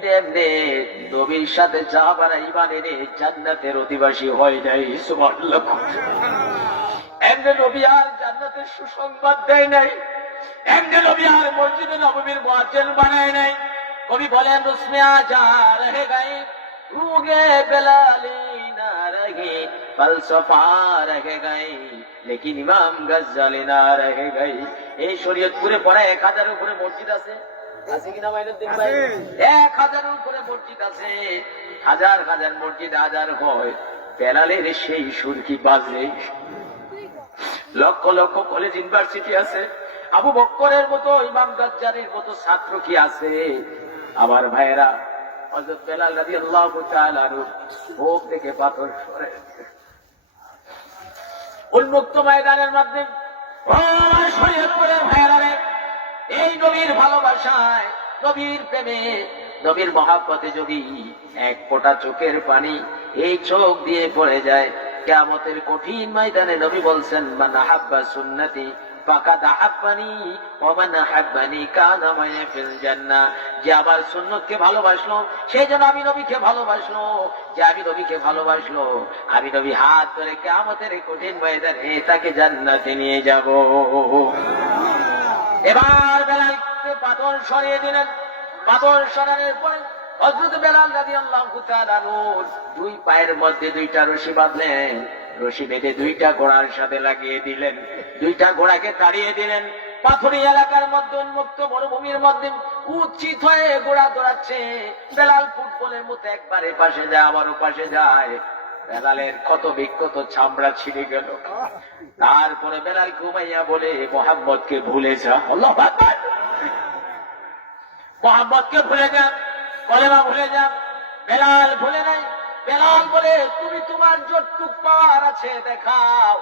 এমনি এমনি নবীর সাথে যা বাড়া ইমানের জান্নাতের অধিবাসী হয় নাই। সুবহানাল্লাহ। এমনি নবী আর জান্নাতের সুসংবাদ দেয় নাই, এমনি নবী আর মসজিদে নববীর মুয়াজ্জিন বানায় নাই। কবি বলেন রুসমে আজা রহে গায়ে রুগে বেলালি না রহে ফলসফা রহে গায়ে লেকিন ইমাম গজ্জালি না রহে গায়ে। এই শরীয়তপুরে পড়া 1000 উপরে মসজিদ আছে, আছে কিনা মাইনুদ্দিন ভাই? 1000 উপরে মসজিদ আছে। হাজার হাজার মসজিদ হাজার হয়, বেলালের সেই সুর কি বাজে? লক্ষ লক্ষ কলেজ ইউনিভার্সিটি আছে, আবু বক্করের মতো ইমাম গজ্জালির মতো ছাত্র কি আছে? আমার ভাইয়েরা, হযরত বেলাল রাদিয়াল্লাহু তাআলা বুক থেকে পাথর সরে উন্মুক্ত ময়দানের মধ্যে, ও আমার শরীয়তপুরের ভাইয়েরা রে, এই নবীর ভালোবাসায়, নবীর প্রেমে, নবীর মহাব্বতে যদি এক ফোঁটা চোখের পানি এই চোখ দিয়ে পড়ে যায়, কিয়ামতের কঠিন ময়দানে নবী বলছেন মান আহাব্বা সুন্নতি ফাকাদ আহাব্বানি ওয়া মান আহাব্বানি কানা মায়া ফিল জান্নাহ। যে আমার সুন্নতকে ভালোবাসলো সে যেন আমি নবীকে ভালোবাসলো, যে আমি নবীকে ভালোবাসলো আমি নবী হাত ধরে কিয়ামতের কঠিন ময়দানে তাকে জান্নাতে নিয়ে যাব। এবার বেলালকে পাথর সরিয়ে দিলেন। পাথর সরানোর পরে হযরত বেলাল রাদিয়াল্লাহু তাআলা দুই পায়ের মধ্যে 2টা রশি বাঁধলেন, রশি বেঁধে 2টা ঘোড়ার সাথে লাগিয়ে দিলেন, 2টা ঘোড়াকে তাড়িয়ে দিলেন। পাথুরি এলাকার মধ্যে, উন্মুক্ত মরুভূমির মধ্যে উচ্চিত হয়ে ঘোড়া দৌড়াচ্ছে। বেলাল ফুটবলের মতো একবার এপাশে যায় আবার ওপাশে যায়। বেলালের ক্ষত বিক্ষত চামড়া ছিঁড়ে গেল। তারপরে বেলাল ঘুমাইয়া বলে মুহাম্মদকে ভুলে যা। আল্লাহু আকবার। মুহাম্মদকে ভুলে যান, কলেমা ভুলে যান। বেলাল ভুলে নাই। বেলাল বলে তুমি তোমার যতটুক পাওয়ার আছে দেখাও,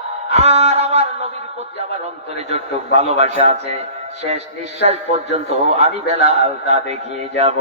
আর আমার নবীর প্রতি আমার অন্তরে যতটুক ভালোবাসা আছে শেষ নিঃশ্বাস পর্যন্ত আমি বেলাল তা দেখিয়ে যাব।